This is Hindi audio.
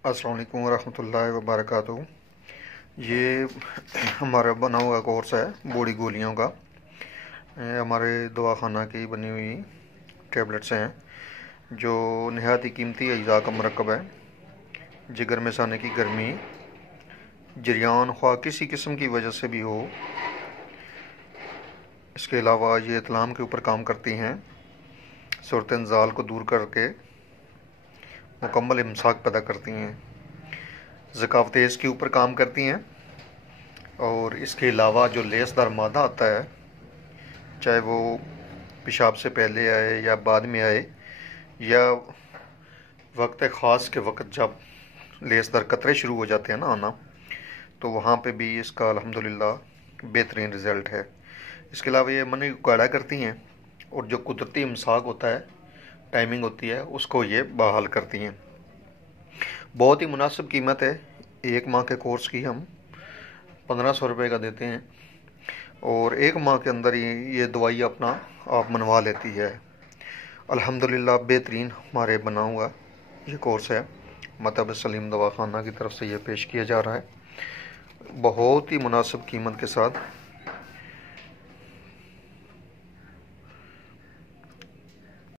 अस्सलाम वालेकुम रहमतुल्लाहि व बरकातुहू। ये हमारा बना हुआ कोर्स है बूढ़ी गोलियों का। ये हमारे दवाखाना की बनी हुई टेबलेट्स हैं जो नहायत ही कीमती अज्जा का मरकब है। जिगर में साने की गर्मी, जरियान ख्वाह किसी किस्म की वजह से भी हो। इसके अलावा ये इत्लाम के ऊपर काम करती हैं, सूरत इंजाल को दूर करके मुकम्मल इमसाक पैदा करती हैं, ज़कावत तेज़ के ऊपर काम करती हैं। और इसके अलावा जो लेसदार मादा आता है, चाहे वो पेशाब से पहले आए या बाद में आए या वक्त ख़ास के वक्त जब लेसदार कतरे शुरू हो जाते हैं ना आना, तो वहाँ पे भी इसका अल्हम्दुलिल्लाह बेहतरीन रिज़ल्ट है। इसके अलावा ये मनी को गाढ़ा करती हैं और जो कुदरती इमसाक होता है, टाइमिंग होती है, उसको ये बहाल करती हैं। बहुत ही मुनासिब कीमत है। एक माह के कोर्स की हम 1500 रुपये का देते हैं और एक माह के अंदर ही ये दवाई अपना आप मनवा लेती है। अल्हम्दुलिल्लाह बेहतरीन हमारे बना हुआ ये कोर्स है, मतलब सलीम दवाखाना की तरफ से ये पेश किया जा रहा है बहुत ही मुनासिब कीमत के साथ।